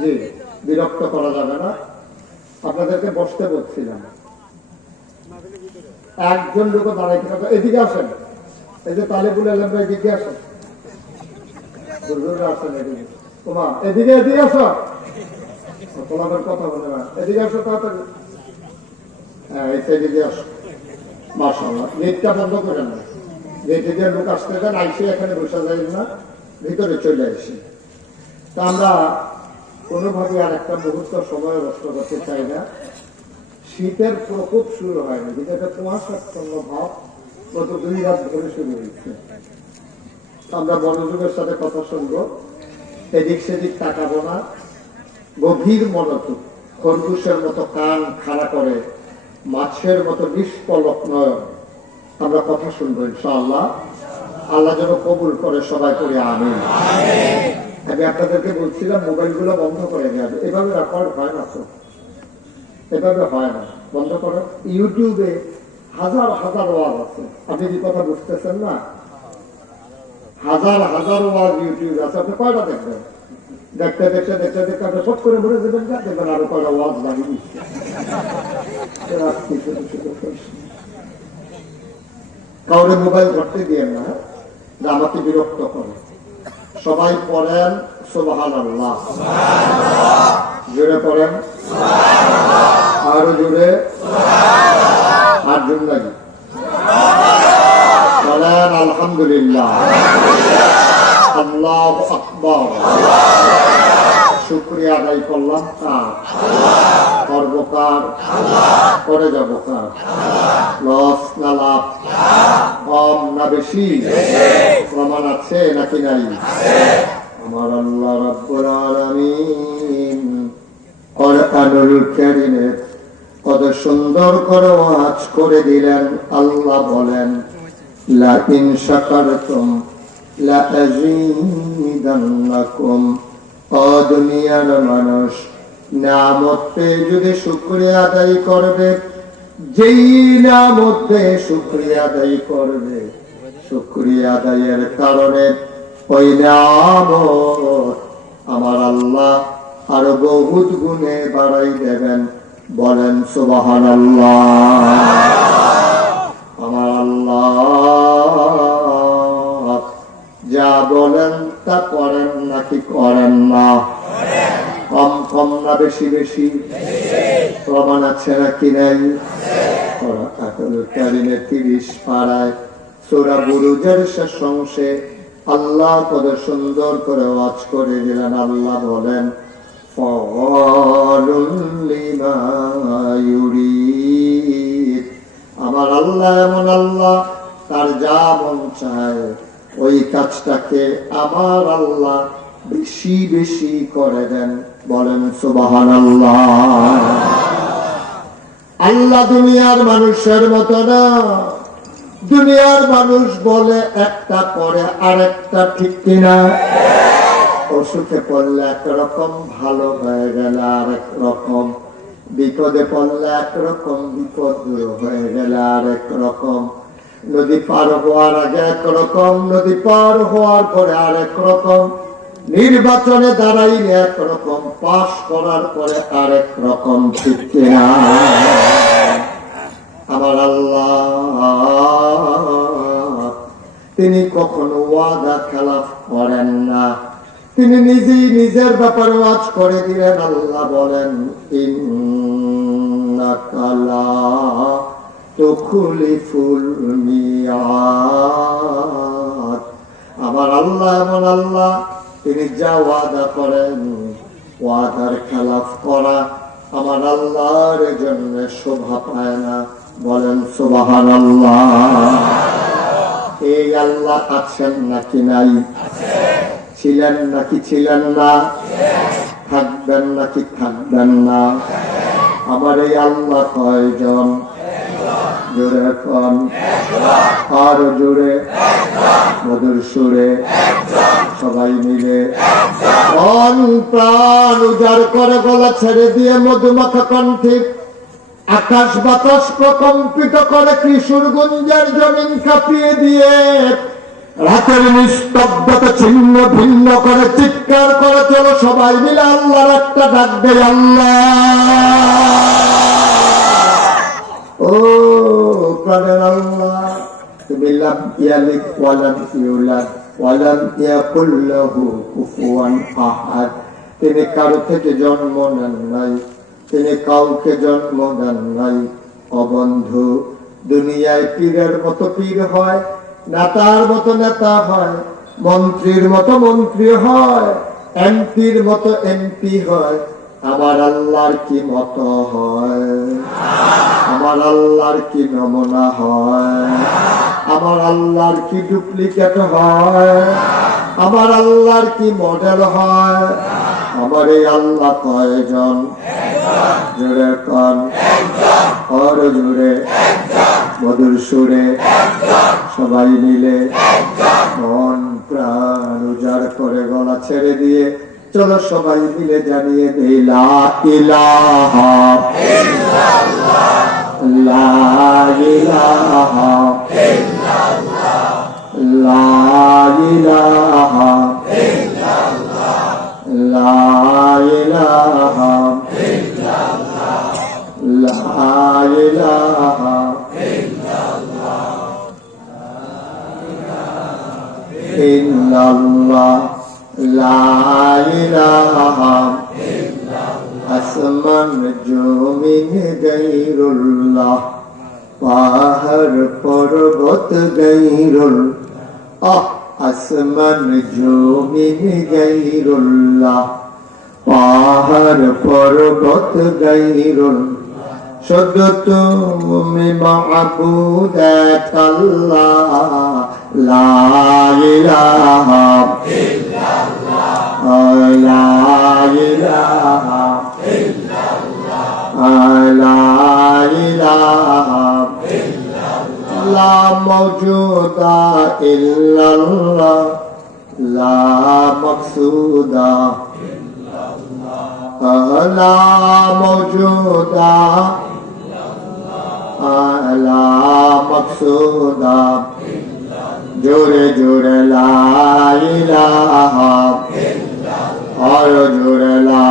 জি, বিরক্ত করা যাবে না। আপনাদেরকে বসতে বলছিলাম, একজন লোক দাঁড়াইতে হবে। এদিকে আসেন, এই যে তালিবুল আলম ভাই, এদিকে আসেন, আসেন এদিকে। তোমা এদিকে, এদিকে আসো, তোমাদের কথা বলে না, এদিকে আসো তাড়াতাড়ি। হ্যাঁ, এদিকে আসো। মাশাআল্লাহ, গেটটা বন্ধ করেন না, গেটে দিয়ে লোক আসতে দেন, আইসে এখানে বসে যায় না, ভিতরে চলে আসে। তা আমরা কোনোভাবে আর একটা মুহূর্ত সময় নষ্ট করতে চাই না। শীতের প্রকোপ শুরু হয়নি, কিন্তু একটা কুয়াশাচ্ছন্ন ভাব গত 2 রাত ধরে শুরু হয়েছে। আমরা মনোযোগের সাথে কথা শুনবো, এদিক সেদিক তাকাবো না, গভীর মনোযোগ, খরগোশের মতো কান খাড়া করে, মাছের মতো নিষ্পলক নয়ন আমরা কথা শুনবো ইনশাআল্লাহ। আল্লাহ যেন কবুল করে, সবাই করে আমিন। আমি আপনাদেরকে বলছিলাম মোবাইল গুলো বন্ধ করে দেওয়া, এভাবে রেকর্ড হয় না তো, এভাবে হয় না, বন্ধ করে। ইউটিউবে হাজার হাজার ওয়াজ আছে, আপনি কি কথা বুঝতেছেন না? হাজার হাজার ওয়াজ ইউটিউবে আছে, আপনি কয়টা দেখবেন? দেখতে দেখতে দেখতে দেখতে আপনি ফট করে ভরে দেবেন, দেখবেন আরো কয়টা ওয়াজ লাগিয়ে দিচ্ছে। কাউরে মোবাইল ধরতে দিয়ে না, যা আমাকে বিরক্ত করে। সবাই পড়েন সুবহানাল্লাহ, জোরে পড়েন, আরো জোরে, আর জোর লাগে বলেন আলহামদুলিল্লাহ, আল্লাহু আকবার। শুকরিয়া আদায় করলাম কার? সর্বকার, করে যাব কার? লস না লাভ, কম না বেশি? প্রমাণ আছে নাকি নাই? আমার আল্লাহ রাব্বুল আলামিন কোরআনুল কারীমে কত সুন্দর করে ওয়াজ করে দিলেন। আল্লাহ বলেন, লা ইন শাকারতুম লা আযীদান্নাকুম। ও দুনিয়ার মানুষ, নিয়ামত পেয়ে যদি শুকরিয়া আদায় করবে, যেই নিয়ামত পেয়ে শুকরিয়া আদায় করবে, শুকরিয়া আদায়ের কারণে ওই নিয়ামত আমার আল্লাহ আরো বহুত গুণে বাড়াই দেবেন। বলেন সুবহানাল্লাহ। আমার আল্লাহ যা বলেন তা করেন নাকি করেন না? কম কম না বেশি বেশি? প্রমাণ আছে নাকি নাই? কোরআনুল কারীমে 30 পারায় সূরা বুরুজের শেষ অংশে আল্লাহ কত সুন্দর করে ওয়াজ করে দিলেন। আল্লাহ বলেন, ফাআলুল লিমা ইউরিদ। আমার আল্লাহ এমন আল্লাহ, তার যা মন চায় ওই কাজটাকে আমার আল্লাহ বেশি বেশি করে দেন। বলেন সুবহানাল্লাহ। আল্লাহ দুনিয়ার মানুষের মতো না। দুনিয়ার মানুষ বলে একটা করে আরেকটা, ঠিক কিনা? অসুখে পড়লে একরকম, ভালো হয়ে গেলে আরেক রকম, বিপদে পড়লে একরকম, বিপদ দূর হয়ে গেলে আরেক রকম, নদী পার হওয়ার আগে একরকম, নদী পার হওয়ার পরে আরেক রকম, নির্বাচনে দাঁড়াইলে একরকম, পাশ করার পরে আরেক রকম, ঠিক কিনা? আমার আল্লাহ তিনি কখনো ওয়াদা খেলাফ করেন না। তিনি নিজেই নিজের ব্যাপারে ওয়াজ করে দিলেন। আল্লাহ বলেন, ইন্নাকা লা তুখলিফুল মিয়াদ। আমার আল্লাহ এমন আল্লাহ, তিনি যা ওয়াদা করেন, ওয়াদার খেলাফ করা আমার আল্লাহর জন্য শোভা পায় না। বলেন সুবহানাল্লাহ। এই আল্লাহ আছেন নাকি নাই? ছিলেন নাকি ছিলেন না? থাকবেন নাকি থাকবেন না? আমার এই আল্লাহ কয়জন? জোরে কন, আরো জোরে, মধুর সুরে, সবাই মিলে মন প্রাণ উজাড় করে গলা ছেড়ে দিয়ে মধুমাখা কণ্ঠে আকাশ বাতাস প্রকম্পিত করে, কিশোরগঞ্জের জমিন কাঁপিয়ে দিয়ে রাতের নিস্তব্ধতা ছিন্ন ভিন্ন করে চিৎকার করে চলো সবাই মিলে আল্লাহর একটা ডাক দেয়, আল্লাহ। ও প্রাণের আল্লাহ, তুমি লাম ইয়ালিদ ওয়া লাম ইউলাদ ওয়া লাম ইয়াকুল লাহু কুফুয়ান আহাদ। তিনি কারো থেকে জন্ম নেন নাই, তিনি কাউকে জন্ম দেন নাই। অবন্ধু, দুনিয়ায় পীরের মতো পীর হয়, নেতার মতো নেতা হয়, মন্ত্রীর মতো মন্ত্রী হয়, এমপির মতো এমপি হয়। আমার আল্লাহর কি মতো হয়? আমার আল্লাহর কি নমুনা হয়? আমার আল্লাহর কি ডুপ্লিকেট হয়? আমার আল্লাহর কি মডেল হয়? আমার এই আল্লাহ কয়জন? জোরে কন, আর জোরে, মধুর সুরে, সবাই মিলে মন প্রাণ উজাড় করে গলা ছেড়ে দিয়ে চলো সবাই মিলে জানিয়ে দেই, লা ইলাহা ইল্লাল্লাহ, লা ইলাহা ইল্লাল্লাহ, লা ইলাহা ইল্লাল্লাহ, লা ইলাহা ইল্লাল্লাহ, লা ইলাহা ইল্লাল্লাহ, লা ইলাহা ইল্লাল্লাহ। আসমান জমিন গায়রুল্লাহ, পাহাড় পর্বত গায়রুল্লাহ। আসমান জমিন গায়রুল্লাহ, পাহাড় পর্বত গায়রুল্লাহ। শুধু তুমি মাবুদ এক আল্লাহ, লা ইলাহা ইল্লাল্লাহ, লা ইলাহা ইল্লাল্লাহ, লা ইলাহা ইল্লাল্লাহ। লা মাওজুদা ইল্লাল্লাহ, লা মাকসুদা ইল্লাল্লাহ, লা মাওজুদা লা মাকসুদা। জোরে জোরে লা ইলাহা ইল্লাল্লাহ, আর জোরে লা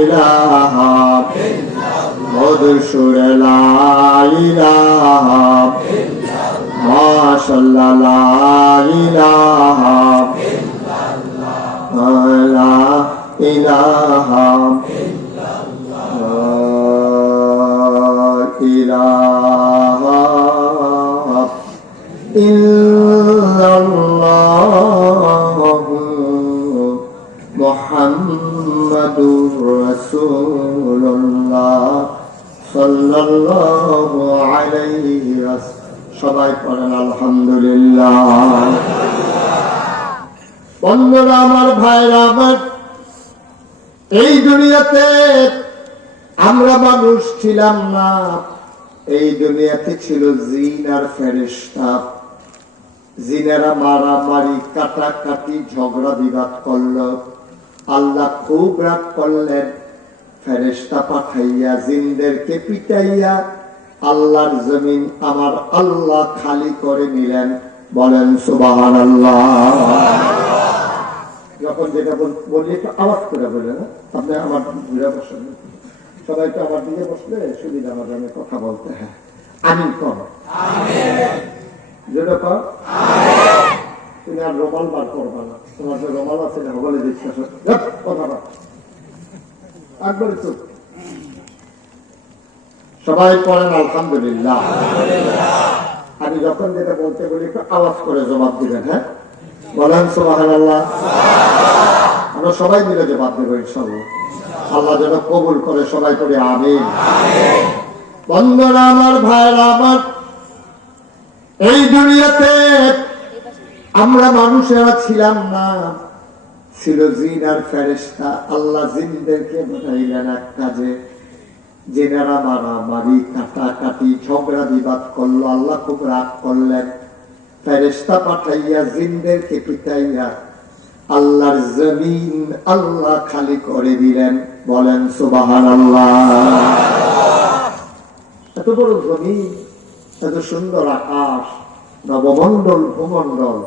ইলাহা ইল্লাল্লাহ, মধুর সুরে লা ইলাহা ইল্লাল্লাহ, মাশাআল্লাহ লা ইলাহা ইল্লাল্লাহ, লা ইলাহা মুহাম্মাদুর রাসূলুল্লাহ সাল্লাল্লাহু আলাইহি ওয়াসাল্লাম। সবাই পড়েন আলহামদুলিল্লাহ। বন্ধুরা আমার, ভাইরা আমার, এই দুনিয়াতে আমরা মানুষ ছিলাম না, এই দুনিয়াতে ছিল জিন আর ফেরেশতা। জিনেরা মারামারি, কাটাকাটি, ঝগড়া বিবাদ করলো। আল্লাহ খুব রাগ করলেন, ফেরেশতা পাঠাইয়া জিনদেরকে পিটাইয়া আল্লাহর জমিন আমার আল্লাহ খালি করে নিলেন। বলেন সুবহানাল্লাহ। যখন যেটা বলি একটু আওয়াজ করে বলে, না আপনি আমার ঘুরে বসেন, সবাই তো আমার দিকে বসলে সুবিধা আমার আমি কথা বলতে। হ্যাঁ, আমিন কর, যেটা কর। তুমি আর রোমাল বার করবা না, তোমার যে রোমাল আছে বলে দিচ্ছে কথা বল, একবারে চুপ। সবাই পড়েন আলহামদুলিল্লাহ। আমি যখন যেটা বলতে বলি একটু আওয়াজ করে জবাব দিবেন। হ্যাঁ, বলেন সুবহানাল্লাহ। আমরা সবাই মিলে জবাব দেবো ইনশাআল্লাহ। আল্লাহ যেন কবুল করে, সবাই করে আমিন। বন্ধুরা আমার, ভাইরা আমার, এই দুনিয়াতে আমরা মানুষেরা ছিলাম না, ছিল জিন আর ফেরেশতা। আল্লাহ জিনদেরকে পাঠাইলেন এক কাজে। জিনেরা মারামারি, কাটাকাটি, ঝগড়া বিবাদ করলো। আল্লাহ খুব রাগ করলেন, ফেরেশতা পাঠাইয়া জিনদেরকে পিটাইয়া আল্লাহর জমিন আল্লাহ খালি করে দিলেন। বলেন সুবহানাল্লাহ। এত বড় জমিন, এত সুন্দর আকাশ, নবমণ্ডল, ভূমণ্ডল,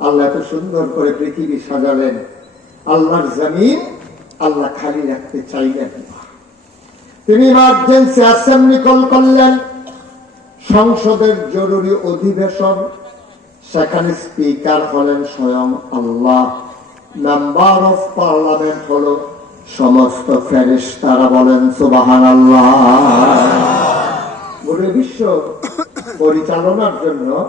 আল্লাহ এত সুন্দর করে পৃথিবী সাজালেন, আল্লাহর জমিন আল্লাহ খালি রাখতে চাইলেন না। তিনি ইমার্জেন্সি অ্যাসেম্বলি কল করলেন, সংসদের জরুরি অধিবেশন, সেখানে স্পিকার হলেন স্বয়ং আল্লাহ, মেম্বার অফ পার্লামেন্ট হলো সমস্ত ফেরেশতারা। বলেন সুবহানাল্লাহ। পুরো বিশ্ব পরিচালনার জন্য